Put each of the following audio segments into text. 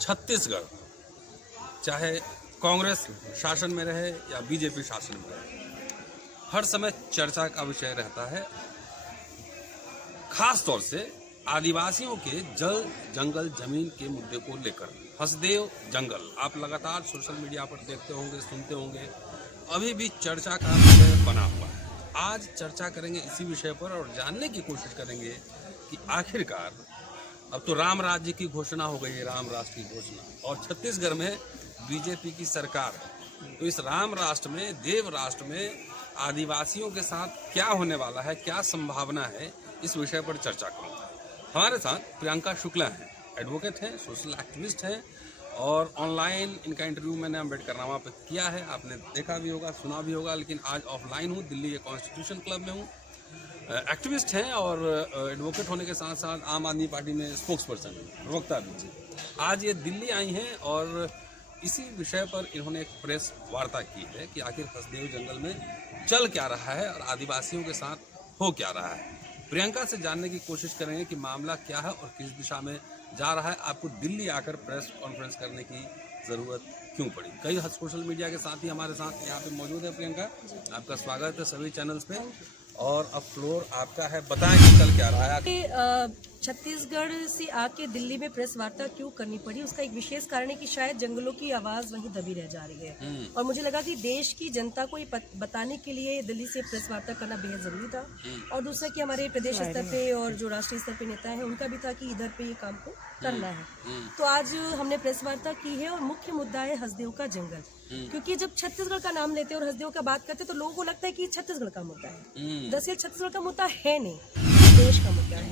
छत्तीसगढ़ चाहे कांग्रेस शासन में रहे या बीजेपी शासन में रहे, हर समय चर्चा का विषय रहता है, खास तौर से आदिवासियों के जल जंगल जमीन के मुद्दे को लेकर। हसदेव जंगल आप लगातार सोशल मीडिया पर देखते होंगे, सुनते होंगे, अभी भी चर्चा का विषय बना हुआ है। आज चर्चा करेंगे इसी विषय पर और जानने की कोशिश करेंगे कि आखिरकार अब तो राम राज्य की घोषणा हो गई है, राम राष्ट्र की घोषणा, और छत्तीसगढ़ में बीजेपी की सरकार है। तो इस राम राष्ट्र में, देव राष्ट्र में आदिवासियों के साथ क्या होने वाला है, क्या संभावना है, इस विषय पर चर्चा करूँगा। हमारे साथ प्रियंका शुक्ला हैं, एडवोकेट हैं, सोशल एक्टिविस्ट हैं और ऑनलाइन इनका इंटरव्यू मैंने अम्बेडकरनामा पर किया है, आपने देखा भी होगा, सुना भी होगा, लेकिन आज ऑफलाइन हूँ, दिल्ली के कॉन्स्टिट्यूशन क्लब में हूँ। एक्टिविस्ट हैं और एडवोकेट होने के साथ साथ आम आदमी पार्टी में स्पोक्स पर्सन हैं, प्रवक्ता भी। आज ये दिल्ली आई हैं और इसी विषय पर इन्होंने एक प्रेस वार्ता की है कि आखिर हसदेव जंगल में चल क्या रहा है और आदिवासियों के साथ हो क्या रहा है। प्रियंका से जानने की कोशिश करेंगे कि मामला क्या है और किस दिशा में जा रहा है। आपको दिल्ली आकर प्रेस कॉन्फ्रेंस करने की ज़रूरत क्यों पड़ी? कई सोशल मीडिया के साथ ही हमारे साथ यहाँ पे मौजूद है प्रियंका, आपका स्वागत है सभी चैनल्स पे और अब फ्लोर आपका है, बताएं कि कल क्या रहा है। छत्तीसगढ़ से आके दिल्ली में प्रेस वार्ता क्यों करनी पड़ी, उसका एक विशेष कारण है कि शायद जंगलों की आवाज वहीं दबी रह जा रही है और मुझे लगा कि देश की जनता को ये बताने के लिए दिल्ली से प्रेस वार्ता करना बेहद जरूरी था। और दूसरा कि हमारे प्रदेश स्तर पे और जो राष्ट्रीय स्तर पे नेता है उनका भी था कि इधर पे ये काम को करना है। तो आज हमने प्रेस वार्ता की है और मुख्य मुद्दा है हसदेव का जंगल, क्योंकि जब छत्तीसगढ़ का नाम लेते हैं और हसदेव का बात करते हैं तो लोगों को लगता है कि छत्तीसगढ़ का मुद्दा है। दरअसल छत्तीसगढ़ का मुद्दा है नहीं, देश का मुद्दा है।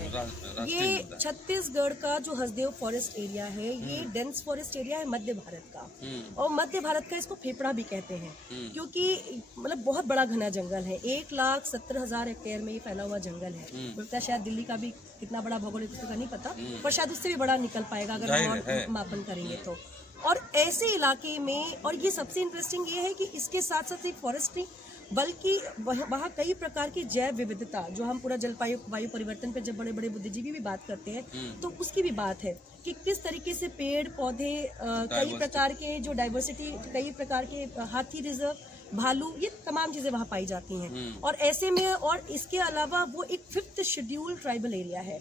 ये छत्तीसगढ़ का जो हसदेव फॉरेस्ट एरिया है, ये डेंस फॉरेस्ट एरिया है मध्य भारत का, और मध्य भारत का इसको फेफड़ा भी कहते हैं, क्योंकि मतलब बहुत बड़ा घना जंगल है। 1,70,000 हेक्टेयर में ये फैला हुआ जंगल है। बोलता है शायद दिल्ली का भी कितना बड़ा भौगोलिक उसका नहीं पता, पर शायद उससे भी बड़ा निकल पाएगा अगर हम मापन करेंगे तो। और ऐसे इलाके में, और ये सबसे इंटरेस्टिंग ये है कि इसके साथ साथ एक फॉरेस्ट्री बल्कि वहाँ कई प्रकार की जैव विविधता, जो हम पूरा जलवायु परिवर्तन पर जब बड़े बड़े बुद्धिजीवी भी बात करते हैं तो उसकी भी बात है कि किस तरीके से पेड़ पौधे, कई प्रकार के जो डाइवर्सिटी, कई प्रकार के हाथी रिजर्व, भालू, ये तमाम चीजें वहाँ पाई जाती हैं। और ऐसे में, और इसके अलावा वो एक 5th शेड्यूल ट्राइबल एरिया है।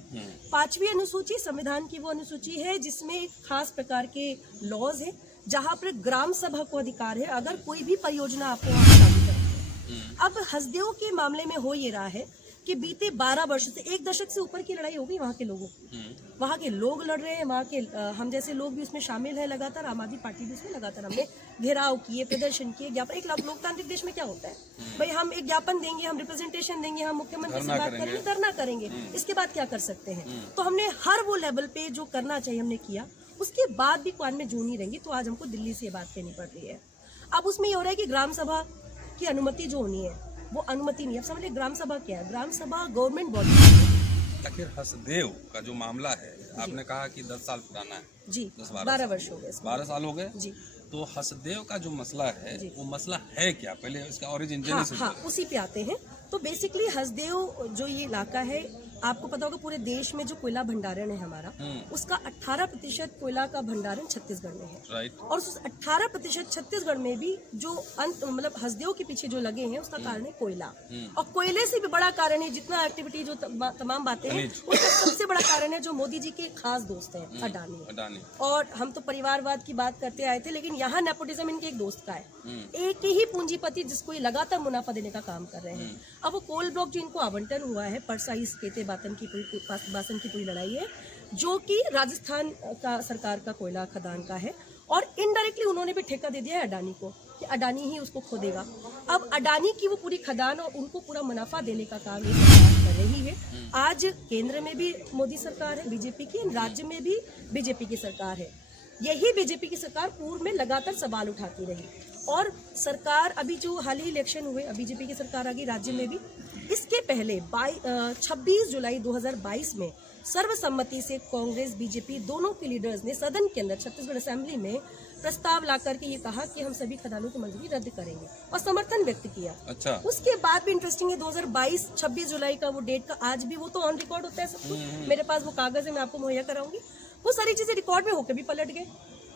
5वीं अनुसूची संविधान की वो अनुसूची है जिसमें एक खास प्रकार के लॉज है जहाँ पर ग्राम सभा को अधिकार है अगर कोई भी परियोजना आपको वहाँ लागू करनी है। अब हसदेव के मामले में हो ये रहा है कि बीते 12 वर्ष से, 1 दशक से ऊपर की लड़ाई हो गई वहाँ के लोगों की। वहाँ के लोग लड़ रहे हैं, वहाँ के हम जैसे लोग भी उसमें शामिल है लगातार, आम आदमी पार्टी भी उसमें लगातार हमने घेराव किए, प्रदर्शन किए, ज्ञापन। एक लोकतांत्रिक देश में क्या होता है भाई, हम एक ज्ञापन देंगे, हम रिप्रेजेंटेशन देंगे, हम मुख्यमंत्री से बात करेंगे, धरना करेंगे, इसके बाद क्या कर सकते हैं। तो हमने हर वो लेवल पे जो करना चाहिए हमने किया, उसके बाद भी कान में जू नहीं रहेंगी। तो आज हमको दिल्ली से बात कहनी पड़ रही है। अब उसमें ये हो रहा है कि ग्राम सभा की अनुमति जो होनी है वो अनुमति नहीं है। अब समझिए ग्राम सभा क्या है, ग्राम सभा गवर्नमेंट बॉडी। आखिर हसदेव का जो मामला है, आपने कहा कि 10 साल पुराना है जी, 12 वर्ष हो गए, 12 साल हो गए जी। तो हसदेव का जो मसला है वो मसला है क्या, पहले इसका ओरिजिन जेनेसिस। हाँ, उसी पे आते हैं। तो बेसिकली हसदेव जो ये इलाका है, आपको पता होगा पूरे देश में जो कोयला भंडारण है हमारा, उसका 18% कोयला का भंडारण छत्तीसगढ़ में है। राइट। और उस 18% छत्तीसगढ़ में भी जो मतलब हसदेव के पीछे जो लगे हैं उसका कारण है कोयला। और कोयले से भी बड़ा कारण है, जितना एक्टिविटी जो तमाम बातें हैं, उसका सबसे बड़ा कारण है जो मोदी जी के खास दोस्त हैं, अडानी। और हम तो परिवारवाद की बात करते आए थे, लेकिन यहाँ नेपोटिज्म इनके एक दोस्त का है, एक ही पूंजीपति जिसको ये लगातार मुनाफा देने का काम कर रहे हैं। अब वो कोल ब्लॉक जो इनको आवंटन हुआ है, परसाई सकेते बासन की पूरी लड़ाई है, जो कि राजस्थान का सरकार का कोयला खदान का है, और इनडायरेक्टली उन्होंने भी ठेका दे दिया है अडानी को कि अडानी ही उसको खोदेगा। अब अडानी की वो पूरी खदान और उनको पूरा मुनाफा देने का काम ये सरकार कर रही है। आज केंद्र में भी मोदी सरकार है बीजेपी की, राज्य में भी बीजेपी की सरकार है। यही बीजेपी की सरकार पूर्व में लगातार सवाल उठाती रही, और सरकार अभी जो हाल ही इलेक्शन हुए, बीजेपी की सरकार आ गई राज्य में भी। इसके पहले 26 जुलाई 2022 में सर्वसम्मति से कांग्रेस बीजेपी दोनों के लीडर्स ने सदन के अंदर छत्तीसगढ़ असेंबली में प्रस्ताव ला करके ये कहा कि हम सभी खदानों की मंजूरी रद्द करेंगे, और समर्थन व्यक्त किया। अच्छा। उसके बाद भी इंटरेस्टिंग है, 2022 26 जुलाई का वो डेट का आज भी वो तो ऑन रिकॉर्ड होता है सब कुछ। मेरे पास वो कागज है, मैं आपको मुहैया कराऊंगी। वो सारी चीजें रिकॉर्ड में होकर भी पलट गए।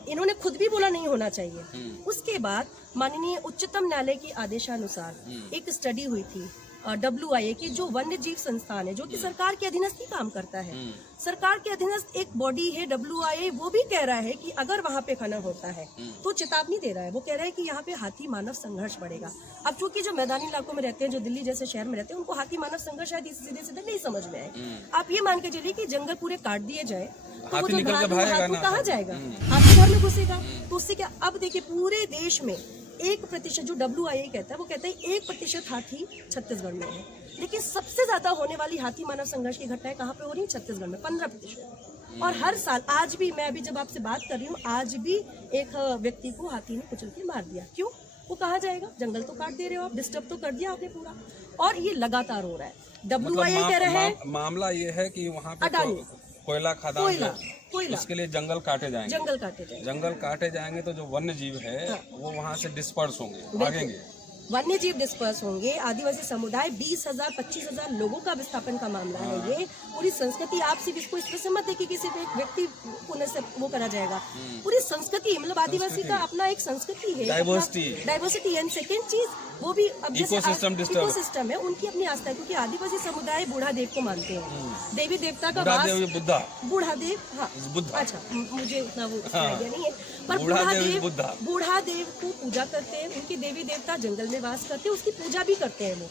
इन्होंने खुद भी बोला नहीं होना चाहिए। उसके बाद माननीय उच्चतम न्यायालय की आदेशानुसार एक स्टडी हुई थी WIA की, जो वन्य जीव संस्थान है, जो कि सरकार के अधीनस्थ ही काम करता है। सरकार के अधीनस्थ एक बॉडी है WIA, वो भी कह रहा है कि अगर वहाँ पे खनन होता है तो चेतावनी दे रहा है। वो कह रहा है कि यहाँ पे हाथी मानव संघर्ष बढ़ेगा। अब चूंकि जो मैदानी इलाकों में रहते हैं, जो दिल्ली जैसे शहर में रहते हैं, उनको हाथी मानव संघर्ष शायद सीधे सीधे नहीं समझ में आए। आप ये मान के चलिए कि जंगल पूरे काट दिए जाए तो वो जो हाथी कहाँ जाएगा, आपके घर में घुसेगा। तो उससे क्या, अब देखिए पूरे देश में 1%, जो WIA कहता है, वो कहता है 1% हाथी छत्तीसगढ़ में है। लेकिन सबसे ज्यादा होने वाली हाथी मानव संघर्ष की घटनाएं कहाँ पे हो रही है? छत्तीसगढ़ में 15%। और हर साल, आज भी, मैं अभी जब आपसे बात कर रही हूँ, आज भी एक व्यक्ति को हाथी ने कुचल के मार दिया। क्यों? वो कहाँ जाएगा? जंगल तो काट दे रहे हो आप, डिस्टर्ब तो कर दिया आपने पूरा। और ये लगातार हो रहा है। WIA कह रहे हैं, मामला ये है कि वहाँ पे अडानी कोयला खदान है, कोयला, उसके लिए जंगल काटे जाएंगे। जंगल काटे जाएंगे तो जो वन्य जीव है वो वहाँ से डिस्पर्स होंगे, भागेंगे। वन्य जीव डिस्पर्स होंगे। आदिवासी समुदाय 20,000 25,000 लोगों का विस्थापन का मामला है। ये पूरी संस्कृति, आप सिर्फ इसको इस तरह से मत देखिए कि सिर्फ एक व्यक्ति को वो करा जाएगा। पूरी संस्कृति, मतलब आदिवासी का अपना एक संस्कृति है, डाइवर्सिटी। एंड सेकेंड चीज, वो भी अब जैसे इकोसिस्टम है, उनकी अपनी आस्था है। क्योंकि आदिवासी समुदाय बूढ़ा देव को मानते हैं, देवी देवता का वास, बूढ़ा देव, हाँ अच्छा, मुझे उतना वो आइडिया नहीं है, पर बूढ़ा देव को पूजा करते हैं। उनके देवी देवता जंगल में वास करते हैं, उसकी पूजा भी करते हैं। वो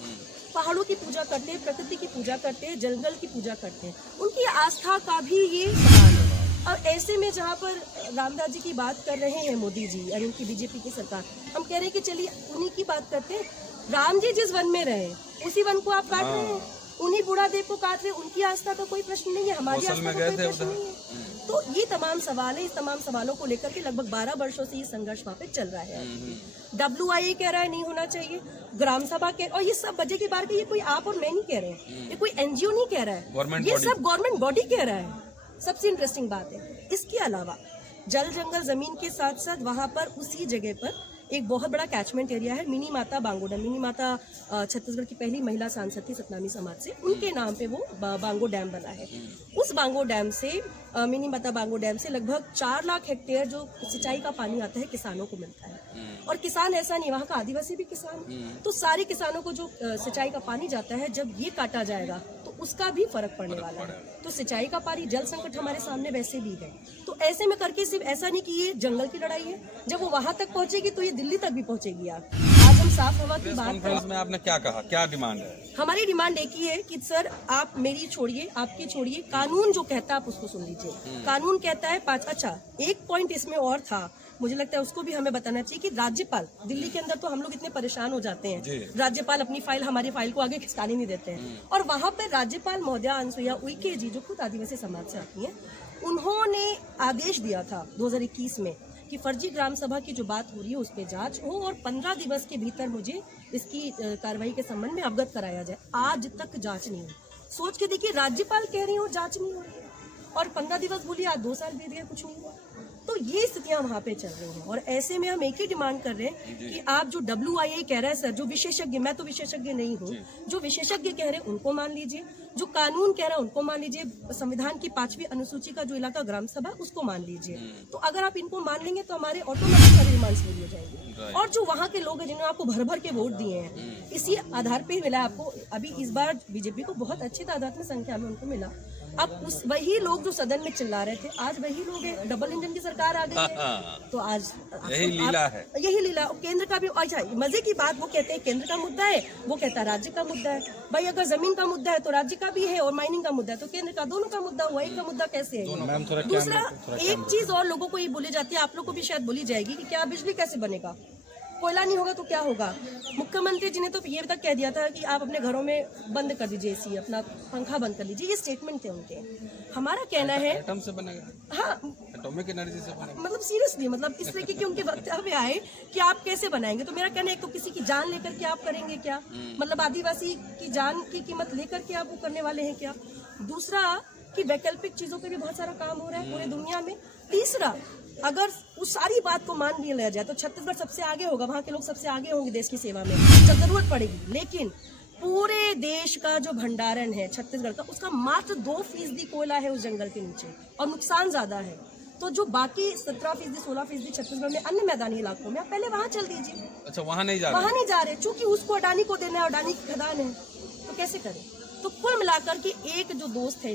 पहाड़ों की पूजा करते हैं, प्रकृति की पूजा करते हैं, जंगल की पूजा करते हैं। उनकी आस्था का भी ये सवाल है। और ऐसे में जहाँ पर रामदास जी की बात कर रहे हैं मोदी जी और उनकी BJP की सरकार, हम कह रहे हैं कि चलिए उन्हीं की बात करते हैं। राम जी जिस वन में रहे, उसी वन को आप काट रहे हैं, उन्हीं बूढ़ा देव को काट रहे हैं। उनकी आस्था का कोई प्रश्न नहीं है, हमारी आस्था का कोई प्रश्न नहीं है। तो ये तमाम सवाल है। इस तमाम सवालों को लेकर के लगभग 12 वर्षों से ये संघर्ष वहाँ पे चल रहा है। WIA कह रहा है नहीं होना चाहिए, ग्राम सभा के, और ये सब वजह की बात, ये कोई आप और मैं नहीं कह रहे हैं, ये कोई NGO नहीं कह रहा है, ये सब गवर्नमेंट बॉडी कह रहा है। सबसे इंटरेस्टिंग बात है, इसके अलावा जल जंगल जमीन के साथ साथ वहाँ पर उसी जगह पर एक बहुत बड़ा कैचमेंट एरिया है, मिनी माता बांगो डैम। मिनी माता छत्तीसगढ़ की पहली महिला सांसद थी सतनामी समाज से, उनके नाम पे वो बांगो डैम बना है। उस बांगो डैम से, मिनी माता बांगो डैम से लगभग 4 लाख हेक्टेयर जो सिंचाई का पानी आता है किसानों को मिलता है। और किसान ऐसा नहीं, वहाँ का आदिवासी भी किसान, तो सारे किसानों को जो सिंचाई का पानी जाता है, जब ये काटा जाएगा तो उसका भी फर्क पड़ने वाला है। तो सिंचाई का पानी, जल संकट हमारे सामने वैसे भी है। तो ऐसे में करके सिर्फ ऐसा नहीं कि ये जंगल की लड़ाई है, जब वो वहां तक पहुंचेगी तो ये दिल्ली तक भी पहुंचेगी। आज हम साफ हवा की बात कॉन्फ्रेंस में आपने क्या कहा, क्या डिमांड है? हमारी डिमांड एक ही है कि सर आप मेरी छोड़िए, आपकी छोड़िए, कानून जो कहता है आप उसको सुन लीजिए। कानून कहता है 5, अच्छा एक पॉइंट इसमें और था, मुझे लगता है उसको भी हमें बताना चाहिए कि राज्यपाल, दिल्ली के अंदर तो हम लोग इतने परेशान हो जाते हैं, राज्यपाल अपनी फाइल, हमारी फाइल को आगे खिसकाने नहीं देते हैं। और वहाँ पर राज्यपाल महोदया अनुसुईया उइके जी, जो खुद आदिवासी समाज से आती हैं, उन्होंने आदेश दिया था 2021 में कि फर्जी ग्राम सभा की जो बात हो रही है उस पर जांच हो और 15 दिवस के भीतर मुझे इसकी कार्रवाई के संबंध में अवगत कराया जाए। आज तक जांच नहीं हुई। सोच के देखिए, राज्यपाल कह रही हो जांच नहीं हो रही है, और 15 दिवस बोलिए, आज 2 साल बीत गए, कुछ नहीं हुआ। तो ये स्थितियां वहाँ पे चल रही हैं। और ऐसे में हम एक ही डिमांड कर रहे हैं कि आप जो WIA कह रहे हैं सर, जो विशेषज्ञ, मैं तो विशेषज्ञ नहीं हूँ, जो विशेषज्ञ कह रहे हैं उनको मान लीजिए, जो कानून कह रहा है उनको मान लीजिए, संविधान की 5वीं अनुसूची का जो इलाका ग्राम सभा उसको मान लीजिए। तो अगर आप इनको मान लेंगे तो हमारे ऑटोमेटिक सारी डिमांड्स पूरी हो जाएंगी। और जो वहाँ के लोग हैं जिन्होंने आपको भर भर के वोट दिए हैं, इसी आधार पे मिला आपको। अभी इस बार BJP को बहुत अच्छी तादाद में संख्या में उनको मिला। अब उस वही लोग जो सदन में चिल्ला रहे थे, आज वही लोग हैं, डबल इंजन की सरकार आ गई है। तो आज यही लीला है, यही लीला। केंद्र का भी, अच्छा मजे की बात, वो कहते हैं केंद्र का मुद्दा है, वो कहता है राज्य का मुद्दा है। भाई अगर जमीन का मुद्दा है तो राज्य का भी है, और माइनिंग का मुद्दा है तो केंद्र का, दोनों का मुद्दा हुआ, एक का मुद्दा कैसे है? दूसरा एक चीज और लोगों को ये बोली जाती है, आप लोग को भी शायद बोली जाएगी कि क्या बिजली कैसे बनेगा, कोयला नहीं होगा तो क्या होगा। मुख्यमंत्री जी ने तो ये तक कह दिया था कि आप अपने घरों में बंद कर दीजिए AC, अपना पंखा बंद कर लीजिए, ये स्टेटमेंट थे उनके। हमारा कहना है एटम से बनेगा, हाँ एटॉमिक एनर्जी से बनेगा, मतलब सीरियसली, मतलब इस तरीके की उनके वक्तव्य आए कि आप कैसे बनाएंगे। तो मेरा कहना है, एक तो किसी की जान लेकर के आप करेंगे क्या, मतलब आदिवासी की जान की कीमत लेकर के आप वो करने वाले हैं क्या। दूसरा कि वैकल्पिक चीजों पे भी बहुत सारा काम हो रहा है पूरी दुनिया में। तीसरा, अगर उस सारी बात को मान लिया जाए तो छत्तीसगढ़ सबसे आगे होगा, वहाँ के लोग सबसे आगे होंगे देश की सेवा में जब जरूरत पड़ेगी। लेकिन पूरे देश का जो भंडारण है छत्तीसगढ़ का, उसका मात्र 2% कोयला है उस जंगल के नीचे, और नुकसान ज्यादा है। तो जो बाकी 17%, 16% छत्तीसगढ़ में अन्य मैदानी इलाकों में आप पहले वहाँ चल दीजिए। अच्छा, वहाँ नहीं जा वहाँ रहे? नहीं जा रहे, चूंकि उसको अडानी को देना है, अडानी की खदान है, तो कैसे करें? तो कुल मिलाकर के एक जो दोस्त है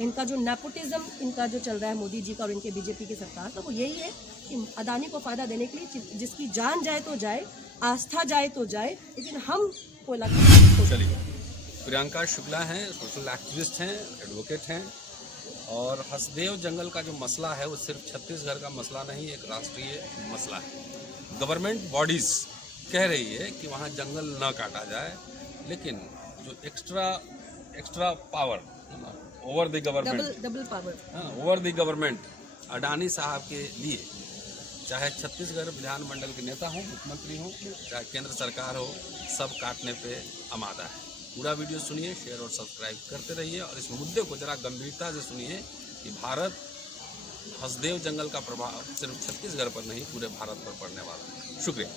इनका जो नेपोटिज्म इनका जो चल रहा है मोदी जी का और इनके बीजेपी की सरकार का, वो यही है कि अडानी को फायदा देने के लिए जिसकी जान जाए तो जाए, आस्था जाए तो जाए, लेकिन हम कोयला। चलिए, प्रियंका शुक्ला हैं, सोशल एक्टिविस्ट हैं, एडवोकेट हैं, और हसदेव जंगल का जो मसला है वो सिर्फ छत्तीसगढ़ का मसला नहीं, एक राष्ट्रीय मसला है। गवर्नमेंट बॉडीज कह रही है कि वहाँ जंगल न काटा जाए, लेकिन जो extra power over the government, double power, over the government Adani साहब के लिए, चाहे छत्तीसगढ़ विधानमंडल के नेता हों, मुख्यमंत्री हों, चाहे केंद्र सरकार हो, सब काटने पे आमादा है। पूरा वीडियो सुनिए, शेयर और सब्सक्राइब करते रहिए, और इस मुद्दे को जरा गंभीरता से सुनिए कि भारत हसदेव जंगल का प्रभाव सिर्फ छत्तीसगढ़ पर नहीं, पूरे भारत पर पड़ने वाला है। शुक्रिया।